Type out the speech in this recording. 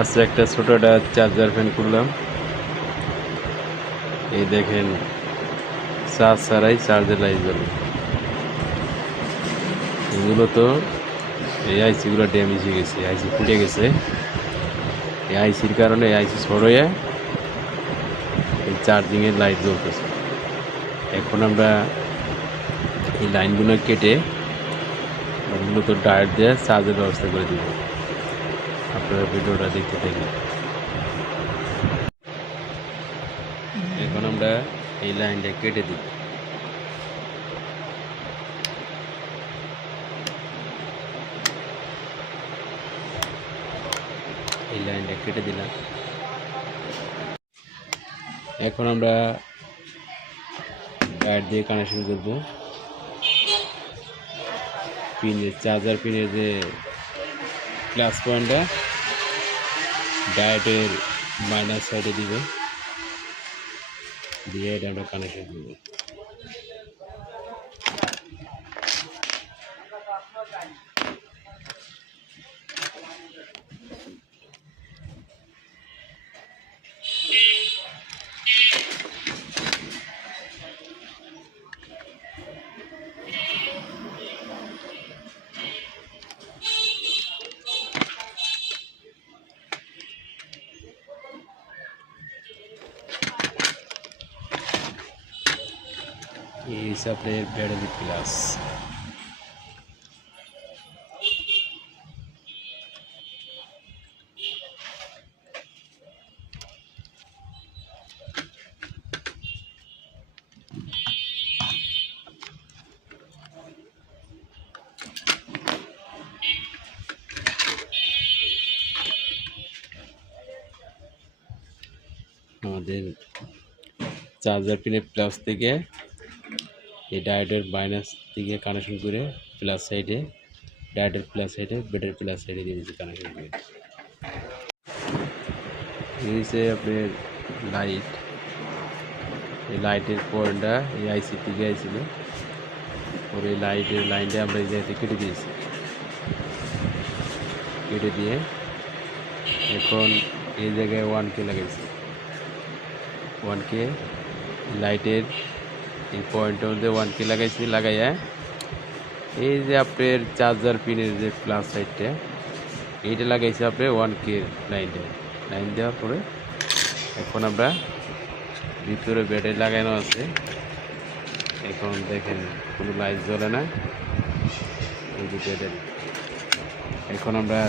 আজকে একটা ছোটটা চার্জার ফ্যান করলাম। এই দেখেন চার্জ ছাড়াই চার্জের লাইট জ্বলে। এগুলো তো এই আইসিগুলো ড্যামেজ হয়ে গেছে, আইসি ফুটে গেছে। এই আইসির কারণে আইসি ছড়িয়ে এই চার্জিংয়ের লাইট জ্বলতেছে। এখন আমরা এই লাইনগুলো কেটে ওগুলো তো ডায়োড দিয়ে চার্জের ব্যবস্থা করে দিব। আপনারা ভিডিওটা দেখতে থাকি। এখন আমরা এই লাইনটা কেটে দিই। এই লাইনটা কেটে দিলাম। এখন আমরা ডায়োড দিয়ে কানেকশন করব। পিনের চার্জার পিনের যে প্লাস পয়েন্টটা ডায়োডের মাইনাস সাইডে দিবে, দিয়ে এটা আমরা কানেকশন করব। এই হিসাবে ব্যাটারি প্লাস। আমাদের চার্জার পিনের প্লাস থেকে এই ডায়োডের মাইনাস দিকে কানেকশন করে প্লাস সাইডে ডায়োডের প্লাস সাইডে ব্যাটারি প্লাস সাইডে দিয়ে দিচ্ছি কানেকশন করে। এই হচ্ছে আপনার লাইট। এই লাইটের পয়েন্টটা এই আইসি থেকে আইছিল, ওর এই লাইটের লাইনটা আমরা এই জায়গাতে কেটে দিয়েছি। কেটে দিয়ে এখন এই জায়গায় 1K লাগাইছি। 1K লাইটের এই পয়েন্টের মধ্যে 1K লাগাইছি। লাগাইয়া এই যে আপনার চার্জার পিনের যে প্লাস সাইডটা এইটা লাগাইছি আপনার 1K লাইন দেওয়ার পরে এখন আমরা ভিতরে ব্যাটারি লাগানো আছে। এখন দেখেন কোনো লাইট জ্বলে না, এই যে ব্যাটারি। এখন আমরা